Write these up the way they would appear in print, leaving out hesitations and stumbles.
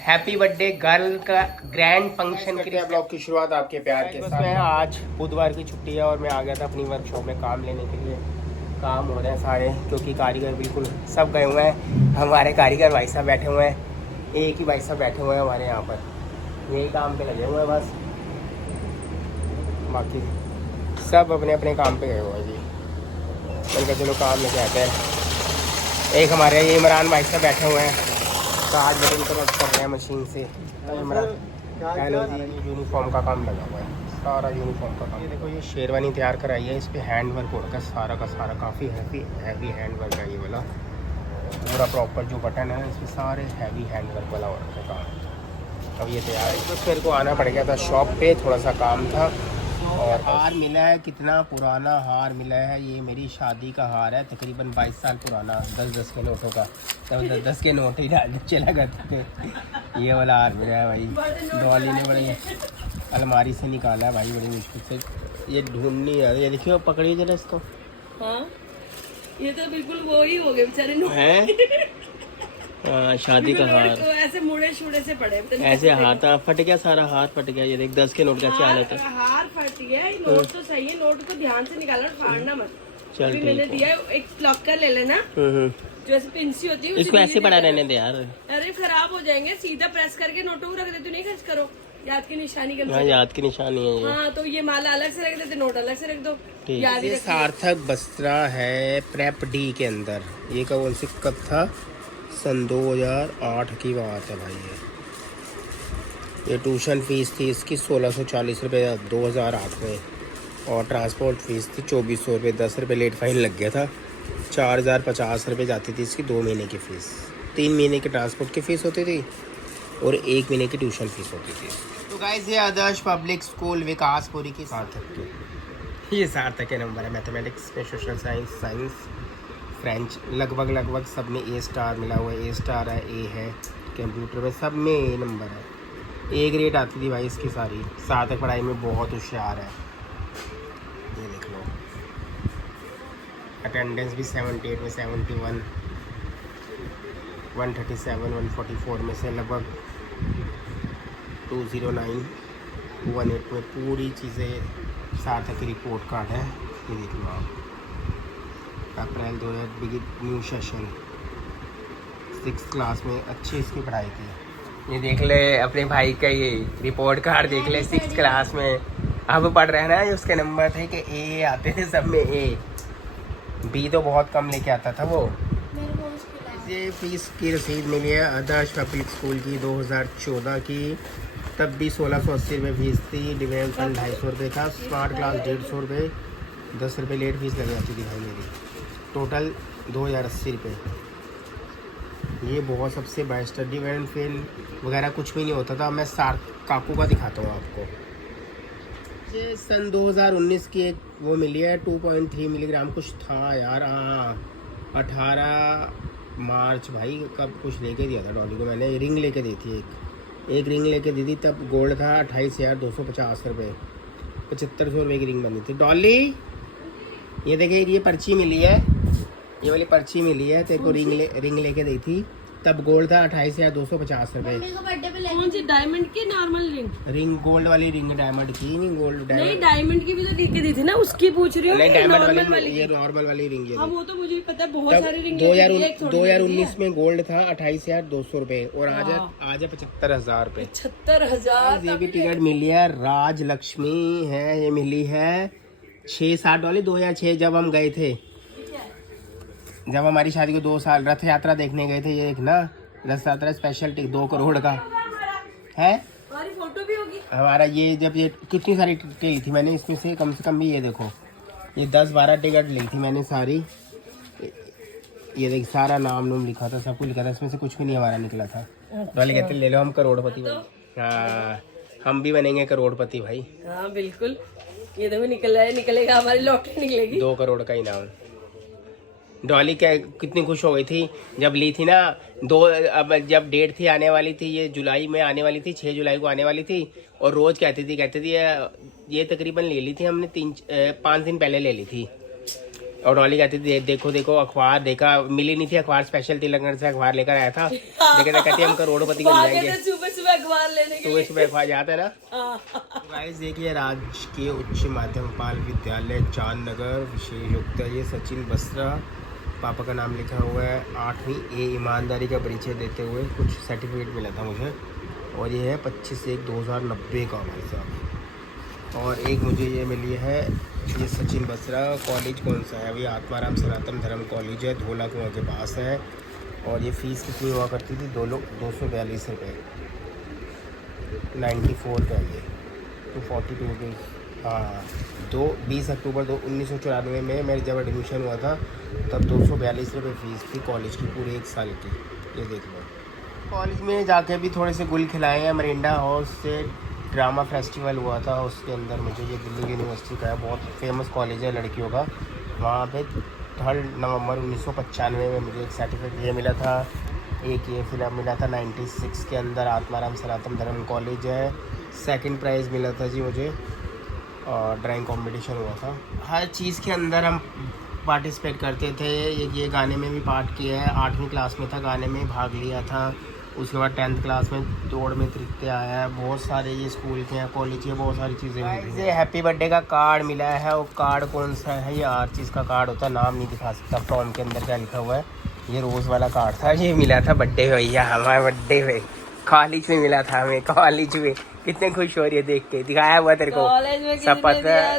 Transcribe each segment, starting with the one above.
Happy birthday girl का grand function के लिए ब्लॉग की शुरुआत आपके प्यार के साथ। मैं आज बुधवार की छुट्टी है और मैं आ गया था अपनी वर्कशॉप में काम लेने के लिए। काम हो रहे हैं सारे क्योंकि कारीगर बिल्कुल सब गए हुए हैं। हमारे कारीगर भाई साहब बैठे हुए हैं, एक ही भाई साहब बैठे हुए हैं हमारे यहाँ पर, यही काम पे लगे हुए हैं बस। बाकी सब अपने अपने काम पे गए हुए हैं जी। मैंने चलो काम लेके आते हैं। एक हमारे ये इमरान भाई साहब बैठे हुए हैं, आज बटन पर कर रहे हैं मशीन से। हेलो जी, यूनिफॉर्म का काम लगा हुआ है, सारा यूनिफॉर्म का काम। ये देखो ये शेरवानी तैयार कराई है, इस पर हैंड वर्क हो रखा है सारा का सारा, काफ़ी हैवी हैंड वर्क है ये वाला पूरा। प्रॉपर जो बटन है इसमें सारे हैवी हैंड वर्क वाला हो रखा है काम। अब ये तैयार है, बस मेरे को आना पड़ गया था शॉप पे, थोड़ा सा काम था। और हार मिला है, कितना पुराना हार मिला है, ये मेरी शादी का हार है, तकरीबन 22 साल पुराना, 10-10 के नोटों का। तो 10-10 के नोट ही डाल चला करते थे। ये वाला हार मिला है भाई, डॉली ने बड़े अलमारी से निकाला है भाई, बड़ी मुश्किल से। ये ढूंढनी है, ये देखिए पकड़िए जरा इसको। हाँ, ये तो बिल्कुल वो ही हो गए बेचारे हैं। शादी का हार तो ऐसे मुड़े शुड़े से पड़े, ऐसे हाथ फट गया, सारा हाथ फट गया। ये देख 10 के नोट कैसे हालत है। हार फट गया, नोट तो सही है, नोट को ध्यान से निकालना, फाड़ना मत। चल ठीक मैंने है। दिया एक लॉकर ले लेना, जो ऐसे पिंसी होती है, इसको ऐसे पड़ा रहने दे यार। अरे खराब हो जाएंगे, सीधा प्रेस करके नोटों को रख देते, नहीं खर्च करो, याद की निशानी के। हाँ, याद की निशानी है ये। हाँ, तो ये माला अलग से रख देते, नोट अलग से रख दो। ठीक। ये सार्थक बस्त्रा है प्रेप डी के अंदर। ये कौन सी कब था, सन 2008 की बात है भाई। ये ट्यूशन फीस थी इसकी 1640 रुपये 2008 में, और ट्रांसपोर्ट फीस थी 2400 रुपये, 10 रुपये लेट फाइन लग गया था। 4050 रुपये जाती थी इसकी 2 महीने की फ़ीस। 3 महीने की ट्रांसपोर्ट की फ़ीस होती थी और 1 महीने की ट्यूशन फीस होती थी। तो गाइस ये आदर्श पब्लिक स्कूल विकासपुरी की सार्थक के, ये सार्थक के नंबर है। मैथमेटिक्स में, सोशल साइंस, फ्रेंच, लगभग सब में ए स्टार मिला हुआ है। ए स्टार है, ए है, कंप्यूटर में सब में ए नंबर है। ए ग्रेड आती थी भाई इसकी सारी। सार्थक पढ़ाई में बहुत होशियार है, ये देख लो। अटेंडेंस भी 78 में 71, 137, 144 में से लगभग 209, 18 में पूरी चीज़ें सार्थक की रिपोर्ट कार्ड है। ये देख लो आप, अप्रैल 2000 न्यू सेशन, 6th क्लास में अच्छी इसकी पढ़ाई थी। ये देख ले अपने भाई का ये रिपोर्ट कार्ड देख ले, 6th क्लास में अब पढ़ रहे हैं ना। उसके नंबर थे कि ए आते थे सब में, ए बी तो बहुत कम लेके आता था वो। ये फीस की रसीद मिली है आदर्श पब्लिक स्कूल की 2014 की, तब भी 1680 रुपये फीस थी। डिवेल फंड 250 रुपये था, स्मार्ट क्लास 150 रुपये, 10 रुपये लेट फीस लग जाती थी भाई मेरी। टोटल 2080 रुपये। ये बहुत सबसे बेस्ट है। डिवेल फेल वगैरह कुछ भी नहीं होता था। मैं काकू का दिखाता हूँ आपको। ये सन 2019 की एक वो मिली है, 2.3 मिलीग्राम कुछ था यार। 18 मार्च भाई कब कुछ लेके दिया था डॉली को मैंने, रिंग लेके दी थी, एक रिंग लेके दी थी। तब गोल्ड था 28,250 रुपये, 7500 रुपये की रिंग बनी थी। डॉली ये देखिए, ये पर्ची मिली है, ये वाली पर्ची मिली है तेरे को, रिंग लेके दी थी। तब गोल्ड था 28,250 रुपये। कौन सी, डायमंड की नॉर्मल रिंग गोल्ड वाली रिंग, डायमंड की नहीं, गोल्ड डायमंड नहीं, डायमंड की भी तो लेके दी थी ना, उसकी पूछ रही हूँ। नहीं, डायमंड वाली, ये नॉर्मल वाली रिंग है। हाँ, वो तो मुझे भी पता है, बहुत सारी रिंग 2019 में गोल्ड था 28,200 रुपये, और आज है 75,000 रुपये। 75,000। ये भी टिकट मिली है, राज लक्ष्मी है, ये मिली है 6-7 डॉलर। 2006 जब हम गए थे, जब हमारी शादी को 2 साल, रथ यात्रा देखने गए थे। ये एक ना रथ यात्रा स्पेशल टिकट 2 करोड़ का है। हमारी फोटो भी होगी हमारा ये जब ये कितनी सारी टिकट ली थी मैंने, इसमें से कम भी ये देखो, ये 10-12 टिकट ली थी मैंने सारी। ये देख सारा नाम लिखा था, सब कुछ लिखा था, इसमें से कुछ भी नहीं हमारा निकला था। वाले कहते ले लो हम करोड़पति। हाँ, हम भी बनेंगे करोड़पति भाई। हाँ बिल्कुल, ये देखो निकलेगा, हमारी लॉटरी निकलेगी। 2 करोड़ का इनाम। डॉली क्या कितनी खुश हो गई थी जब ली थी ना। अब जब डेट थी आने वाली थी, ये जुलाई में आने वाली थी, 6 जुलाई को आने वाली थी। और रोज़ कहती थी ये तकरीबन ले ली थी हमने 5 दिन पहले ले ली थी। और डॉली कहती थी देखो देखो अखबार देखा, मिली नहीं थी अखबार, स्पेशल तिलंगन से अखबार लेकर आया था। लेकिन कहती हम करोड़पति बन जाएंगे। सुबह सुबह अखबार लेने के लिए। सुबह अखबार जाता है ना। गाइस देखिए राजकीय उच्च माध्यमिक बाल विद्यालय चांद नगर विशेष उक्त, ये सचिन बसरा पापा का नाम लिखा हुआ है। 8वीं ए ईमानदारी का परिचय देते हुए कुछ सर्टिफिकेट मिला था मुझे, और ये है 25/1/2090 का भाई साहब। और एक मुझे ये मिली है, ये सचिन बसरा कॉलेज कौन सा है, अभी आत्माराम सनातन धर्म कॉलेज है, धोला कुआं के पास है। और ये फ़ीस कितनी हुआ करती थी, 242 रुपये, 94 का ये 242 रुपीज़। हाँ 20 अक्टूबर 1994 में मेरे जब एडमिशन हुआ था तब 242 रुपये फ़ीस थी कॉलेज की, पूरे 1 साल की। ये देख लो। कॉलेज में जाके भी थोड़े से गुल खिलाए हैं। मरिंडा हाउस से ड्रामा फेस्टिवल हुआ था, उसके अंदर मुझे ये दिल्ली यूनिवर्सिटी का है, बहुत फेमस कॉलेज है लड़कियों का। वहाँ पे 3 नवंबर 1995 में मुझे एक सर्टिफिकेट ये मिला था। एक ये फिल्म मिला था 96 के अंदर, आत्माराम सनातन धर्म कॉलेज है। सेकंड प्राइज़ मिला था जी मुझे, और ड्राइंग कंपटीशन हुआ था। हर चीज़ के अंदर हम पार्टिसिपेट करते थे। ये गाने में भी पार्ट किया है, 8वीं क्लास में था, गाने में भाग लिया था। उसके बाद 10th क्लास में दौड़ में तृतीय आया है। बहुत सारे ये स्कूल के हैं, कॉलेज के, बहुत सारी चीज़ें मिली हैं। हैप्पी बर्थडे का कार्ड मिला है। वो कार्ड कौन सा है, ये हर चीज़ का कार्ड होता है, नाम नहीं दिखा सकता फॉर्म के अंदर क्या लिखा हुआ है। ये रोज़ वाला कार्ड था, ये मिला था बर्थडे भैया हमारे बर्थडे में, कॉलेज में मिला था हमें, कॉलेज में। कितने खुश हो रही है देख के, दिखाया हुआ तेरे को सब पता है।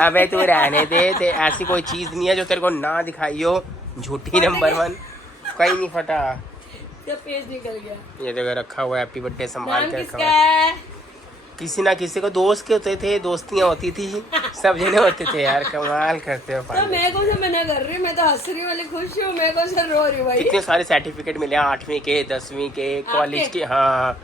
अबे तू रहने दे, ऐसी कोई चीज़ नहीं है जो तेरे को ना दिखाई हो, झूठी नंबर 1, कहीं नहीं फटा। पेज निकल गया। ये जगह रखा हुआ है, हैप्पी बर्थडे संभाल के रखा हुआ है। किसी ना किसी को दोस्त के होते थे, दोस्तियां होती थी, सब जने होते थे यार, कमाल करते हो। तो मैं कौन सा मना कर रही हूँ, मैं तो हंस रही वाली खुश हूँ, मैं कौन सा रो रही हूँ भाई। कितने सारे सर्टिफिकेट मिले, 8वीं के, 10वीं के, कॉलेज के। हाँ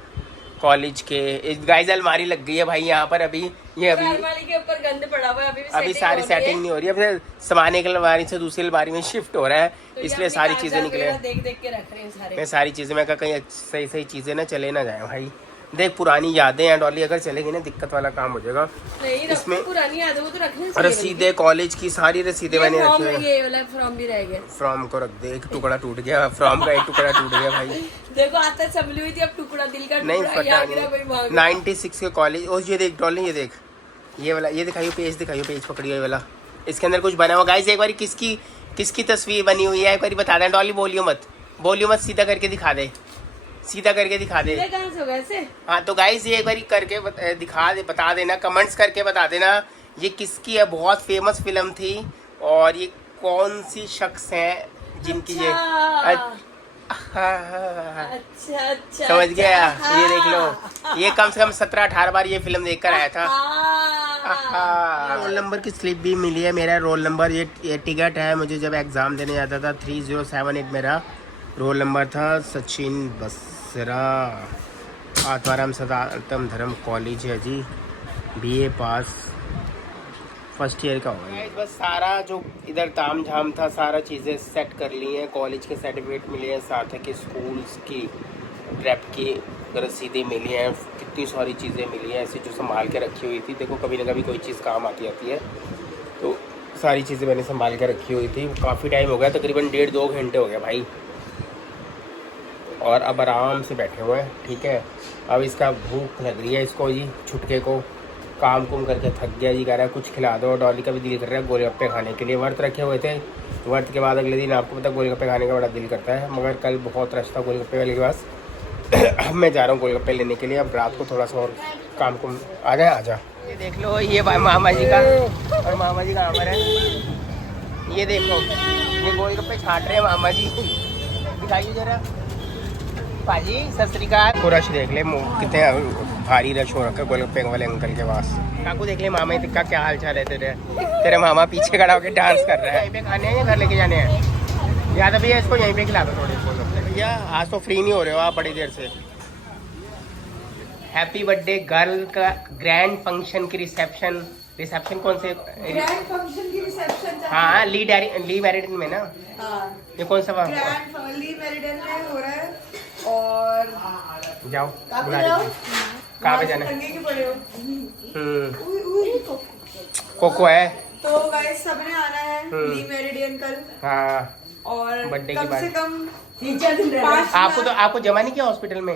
कॉलेज के। गाइस अलमारी लग गई है भाई यहाँ पर अभी, ये अभी अलमारी के ऊपर गंद पड़ा हुआ है, अभी सारी सेटिंग नहीं हो रही है, अभी सामान एक अलमारी से दूसरी अलमारी में शिफ्ट हो रहा है, तो इसलिए सारी चीजें निकले। देख देख के रख रहे हैं सारे। मैं सारी चीजें, मैं कहीं सही सही चीजें ना चले ना जाए भाई। देख पुरानी यादें हैं डॉली, अगर चलेगी ना दिक्कत वाला काम हो जाएगा। नहीं इसमें पुरानी यादें वो तो रखनी चाहिए। रसीदें कॉलेज की सारी रसीदें मैंने रखी है। ये वाला फॉर्म भी रह गया, फॉर्म को रख दे, एक टुकड़ा टूट गया, फॉर्म का एक टुकड़ा टूट गया भाई। देखो आज तक संभली हुई थी, अब टुकड़ा दिल का नहीं फटा नहीं। 96 के कॉलेज। और ये देख डॉली, ये देख ये वाला, ये दिखाइयो पेज, दिखाइयो पेज पकड़ियो ये वाला, इसके अंदर कुछ बना हुआ। गाइस एक बार किसकी तस्वीर बनी हुई है एक बार बता दें डॉली, बोलियो मत, सीधा करके दिखा दे, सीधा करके दिखा दे। कहाँ से होगा ऐसे? हाँ तो गाइस ये एक बार करके दिखा दे, बता देना, कमेंट्स करके बता देना ये किसकी है। बहुत फेमस फिल्म थी, और ये कौन सी शख्स है जिनकी ये अच्छा समझ गया। ये देख लो, ये कम से कम 17-18 बार ये फिल्म देखकर आया था। रोल नंबर की स्लिप भी मिली है, मेरा रोल नंबर, ये टिकट है मुझे जब एग्ज़ाम देने जाता था। 3078 मेरा रोल नंबर था। सचिन बसरा, आत्माराम सनातन धर्म कॉलेज है जी, BA पास, फर्स्ट ईयर का होगा। बस सारा जो इधर ताम झाम था, सारा चीज़ें सेट कर ली हैं। कॉलेज के सर्टिफिकेट मिले हैं, साथ के स्कूल्स की प्रेप की रसीदें मिली हैं, कितनी सारी चीज़ें मिली हैं ऐसी जो संभाल के रखी हुई थी। देखो कभी ना कभी कोई चीज़ काम आती है, तो सारी चीज़ें मैंने संभाल के रखी हुई थी। काफ़ी टाइम हो गया, तकरीबन 1.5-2 घंटे हो गया भाई, और अब आराम से बैठे हुए हैं। ठीक है, अब इसका भूख लग रही है इसको जी, छुटके को काम कुम करके थक गया जी, कह रहा है कुछ खिला दो। डॉली का भी दिल कर रहा है गोलगप्पे खाने के लिए, व्रत रखे हुए थे। व्रत के बाद अगले दिन आपको पता गोलगप्पे खाने का बड़ा दिल करता है, मगर कल बहुत रश था गोलगप्पे वाले के पास। अब मैं जा रहा हूँ गोलगप्पे लेने के लिए, अब रात को थोड़ा सा और काम कुम। आ जा। ये देख लो, ये मामा जी का, और मामा जी कहाँ पर है, ये देखो, ये गोलगप्पे छाट रहे हैं मामा जी, दिखाइए जरा भाजी। सत श्री अकाल। को रश देख ले, कितने भारी रश हो रखा है गोलगप्पे वाले अंकल के पास। काकू देख ले मामा का क्या हाल चाल है तेरे मामा पीछे खड़ा होकर डांस कर रहा है। यहीं पे खाने हैं या घर लेके जाने हैं? याद भैया इसको यहीं पे खिला दो थोड़े गोलगप्पे। भैया आज तो फ्री नहीं हो रहे हो आप बड़ी देर से। हैप्पी बर्थडे गर्ल का ग्रैंड फंक्शन की रिसेप्शन कौन से? ग्रैंड फंक्शन की रिसेप्शन। हाँ ली मैरिडन में ना। ये कौन सा ग्रैंड ली मैरिडन में हो रहा है, और जाओ बुला लीजिए। कहाँ पे जाना है? कोको है। तो गाइस सबने आना है ली मेरिडियन कल हाँ और बर्थडे की कम से बात। कम 3-4 दिन रह आपको जमा नहीं किया हॉस्पिटल में?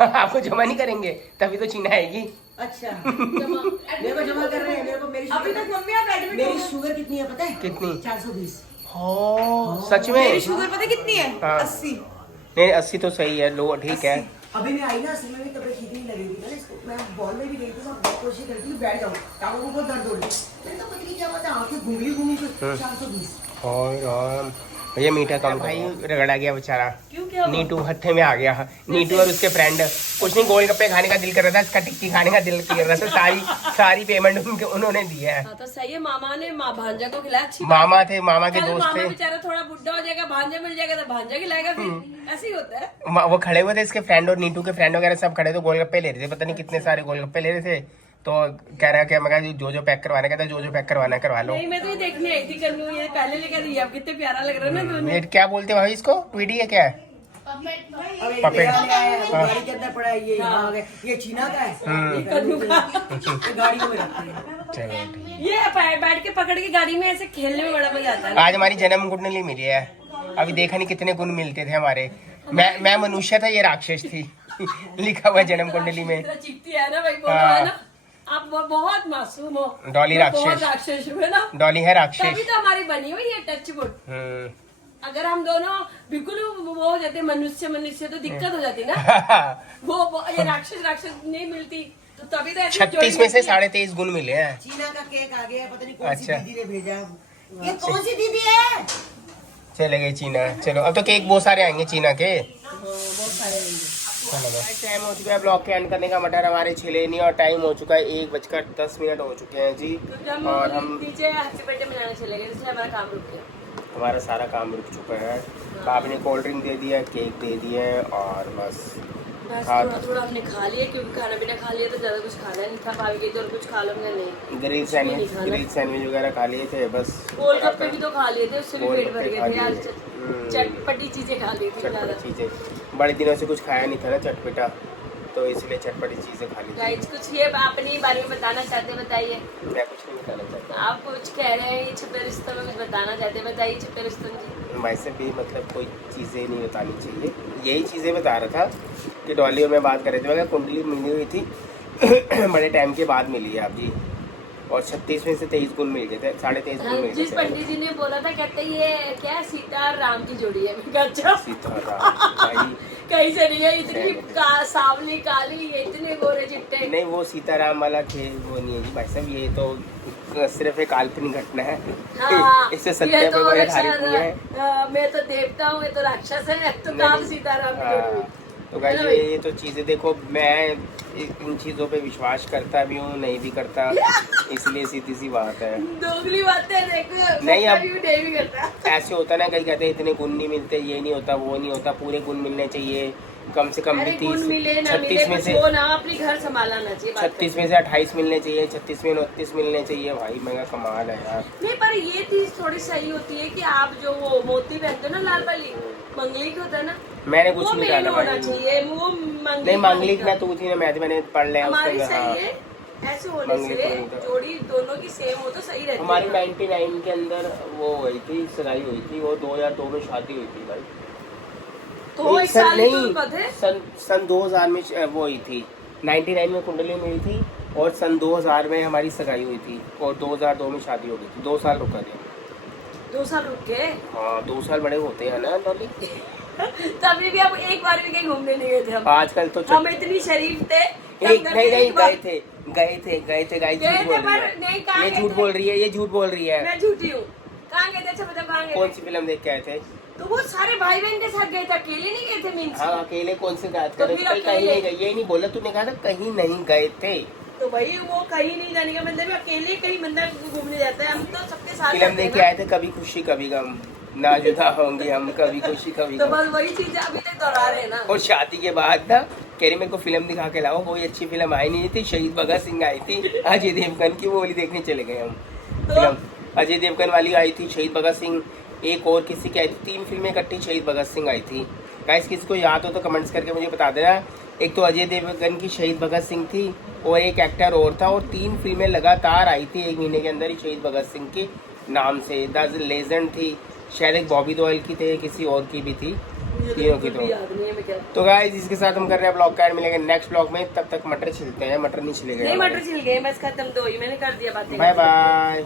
आपको जमा नहीं करेंगे तभी तो चीना आएगी। अच्छा मेरे को जमा कर रहे हैं। मेरे को मेरी अभी तक मम्मी आप एडमिट मेरी शुगर कितनी है पता है? कितनी? 420। हो सच में? मेरी शुगर पता कितनी है? हाँ। 80। नहीं 80 तो सही है, लो ठीक है। अभी मैं आई ना, असल में भी तबीयत ठीक नहीं लगेगी ना इसको। मैं बॉल में भी गई थी, मैं बहुत कोशिश करती हूँ बैठ जाऊँ, टांगों को बहुत दर्द हो रही है। मैंने तो पता नहीं क्या पता, आंखें घूंगली घूंगली 420। और ये मीठा कम भाई रगड़ा गया बेचारा। क्यों क्या हुआ? नीटू हत्थे में आ गया। नीटू और उसके फ्रेंड कुछ नहीं, गोलगप्पे खाने का दिल कर रहा था, इसका टिक्की खाने का दिल कर रहा था। सारी पेमेंट उन्होंने दी है। हाँ तो सही है, मामा ने भांजा को खिलाया, अच्छी मामा थे, मामा के कल दोस्त मामा थे। बेचारा थोड़ा बुढ़ा हो जाएगा, भांजा मिल जाएगा तो भांजा खिलाएगा, फिर ऐसे ही होता है। वो खड़े हुए थे, इसके फ्रेंड और नीटू के फ्रेंड वगैरह सब खड़े थे, गोलगप्पे ले रहे थे, पता नहीं कितने सारे गोलगप्पे ले रहे थे। तो कह रहा है, मैं कहा जो पैक करवाना, कहता जो पैक करवाना है करवा लो। नहीं मैं तो ये देखने आई थी, कल ये पहले लेकर दिया, कितने प्यारा लग रहा है ना दोनों। ये क्या बोलते हैं भाई इसको, ट्वीडी है क्या है? अबे पपेट। नया नया है, गाड़ी के अंदर पड़ा है ये। यहाँ आ गए, ये चीना का है। ये कद्दू का। ये गाड़ी को रखते हैं। चलो ठीक। ये बैठ के पकड़ के गाड़ी में ऐसे खेलने में बड़ा मजा आता है। आज हमारी जन्म कुंडली मिली है, अभी देखा नहीं कितने गुण मिलते थे हमारे। मैं मनुष्य था, ये राक्षस थी। लिखा हुआ जन्म कुंडली में। इतना चिपती है ना भाई, बोलो है ना, आप बहुत मासूम हो। डॉली राक्षस। बहुत राक्षस है ना, डॉली है राक्षस। तभी तो हमारी बनी हुई है टच वुड। अगर हम दोनों बिल्कुल वो हो जाते मनुष्य तो दिक्कत हो जाती ना। वो ये राक्षस नहीं मिलती तो तभी तो ऐसी 36 में से 23.5 गुण मिले हैं। चीना का केक आ गया, पता नहीं कौन सी अच्छा। दीदी ने भेजा। ये कौन सी दीदी है? चले गए चीना। चलो अब तो केक बहुत सारे आएंगे चीना के। बहुत सारे चलो टाइम हो चुका है ब्लॉग के एंड करने का। मटर हमारे छिले नहीं और टाइम हो चुका है 1:10 हो चुके हैं जी। और हम नीचे हैप्पी बर्थडे मनाने चले गए, इसलिए हमारा काम रुक गया। हमारा सारा काम रुक चुका है। भाभी ने कोल्ड ड्रिंक दे दिया, केक दे दिए और बस थोड़ा थोड़ा हमने खा लिया, क्योंकि खाना पीना खा लिया तो ज्यादा कुछ खाना नहीं था। भाभी गई तो और कुछ खा लूंगा नहीं। ग्रिल सैंडविच वगैरह खा लिए थे बस। गोलगप्पे भी तो खा लिए थे, उससे भी पेट भर गए थे। आज हम्म। चटपटी चीजें खा ली थी ज्यादा। चटपटी चीजें, बड़े दिनों से कुछ खाया नहीं था ना चटपटा, तो इसलिए चटपटी चीजें खा ली थी। गाइस कुछ ये अपने बारे में बताना चाहते हैं, बताइए। मैं कुछ नहीं बताना चाहता। आप कुछ कह रहे हैं, ये छुपे रिश्तों में कुछ बताना चाहते हैं, बताइए छुपे रिश्तों जी। वैसे भी मतलब कोई चीज़ें नहीं बतानी चाहिए, यही चीज़ें बता रहा था कि डॉली और मैं बात कर रहे थे। मगर कुंडली मिली हुई थी बड़े टाइम के बाद मिली है आप जी, और 36 में से 23 गुण मिल गए थे, 23.5 गुण मिल जिस गए पंडित जी ने बोला था, कहते ये क्या सीता और राम की जोड़ी है। मैं कहा, अच्छा सीताराम भाई कहीं से नहीं है, इतनी सांवली काली, ये इतने गोरे चिट्टे। नहीं, वो सीताराम वाला खेल वो नहीं है जी भाई साहब, ये तो सिर्फ एक काल्पनिक घटना है। हाँ, इससे ये सत्य तो पर आधारित नहीं है। मैं तो देवता हूँ, ये तो राक्षस है, तो काम सीताराम की जोड़ी हुई। तो गाइस ये तो चीज़ें देखो, मैं इन चीज़ों पे विश्वास करता भी हूँ, नहीं भी करता, इसलिए सीधी सी बात है। दोगली बातें देखो, नहीं, अब नहीं भी करता। ऐसे होता ना, कहीं कहते हैं इतने गुण नहीं मिलते, ये नहीं होता वो नहीं होता, पूरे गुण मिलने चाहिए कम से कम भी। 30 मिले ना मिले, 36 में कुछ से हो ना, अपनी घर संभालना चाहिए। 36 में से 28 मिलने चाहिए, 36 में 29 मिलने चाहिए। भाई मेरा कमाल है यार। नहीं पर ये चीज थोड़ी सही होती है कि आप जो वो मोती पहनते हो ना, लाल वाली मंगलिक होता है ना, मैंने कुछ वो नहीं मेन डाला होना भाई। चाहिए। वो नहीं मंगलिक ना तू थी ना, मैंने पढ़ लिया हमारी उसके अंदर। सही है, हाँ, ऐसे होने मंगलिक से होता है। जोड़ी दोनों की सेम हो तो सही रहती हमारी है। 99 के अंदर वो हुई थी, सगाई हुई थी, वो 2002 में शादी हुई थी भाई। तो इस साल ही तो पता है। सन 2000 में वो हुई थी, 99 में कुंडली मिली थी और सन 2000 में हमारी सगाई हुई थी और 2002 में शादी हो गई थी। 2 साल रुका दिया। 2 साल रुक के हाँ 2 साल बड़े होते हैं ना डॉली। तभी भी अब एक बार भी कहीं घूमने नहीं गए थे हम। आजकल तो हम इतनी शरीफ थे, नहीं गए थे गाइस, गए झूठ थे बोल पर रही नहीं, है, कहाँ ये गए झूठ थे? बोल रही है, ये झूठ बोल रही है। मैं झूठी हूँ। कहाँ गए थे? अच्छा बताओ, कहाँ गए कौन थे? सी फिल्म देख के आए थे? तो वो सारे भाई बहन के साथ गए थे, अकेले नहीं गए थे। मीन्स हाँ अकेले कौन से बात तो कर रहे फिर थे? कहीं अकेले। नहीं गए, ये नहीं बोला तूने, कहा था कहीं नहीं गए थे। तो भाई वो कहीं नहीं जाने का मतलब, अकेले कहीं बंदा घूमने जाता है। हम तो सबके साथ फिल्म जाते देख हैं के ना। आए थे, कभी खुशी कभी गम, ना जुदा होंगे हम, कभी खुशी कभी तो गम। बस वही चीज अभी तक दोहरा रहे हैं ना। और शादी के बाद ना कह रही मेरे को फिल्म दिखा के लाओ, कोई अच्छी फिल्म आई नहीं थी, शहीद भगत सिंह आई थी, अजय देवगन की, वो वाली देखने चले गए हम। फिल्म अजय देवगन वाली आई थी, शहीद भगत सिंह, एक और किसी की आई थी, 3 फिल्में इकट्ठी शहीद भगत सिंह आई थी। गाइस किसी को याद हो तो कमेंट्स करके मुझे बता देना एक तो अजय देवगन की शहीद भगत सिंह थी और एक एक्टर और था, और 3 फिल्में लगातार आई थी 1 महीने के अंदर ही शहीद भगत सिंह के नाम से। द लेजेंड थी, शायद एक बॉबी देओल की थी, किसी और की भी थी, तीनों की। तो गाइस इसके साथ हम कर रहे हैं ब्लॉग का एंड, मिलेंगे नेक्स्ट ब्लॉग में। तब तक मटर छिलते हैं, मटर नहीं छिलेगा। नहीं मटर छिल गए, बस खत्म, 2 ही मैंने कर दिया बातें। Bye bye.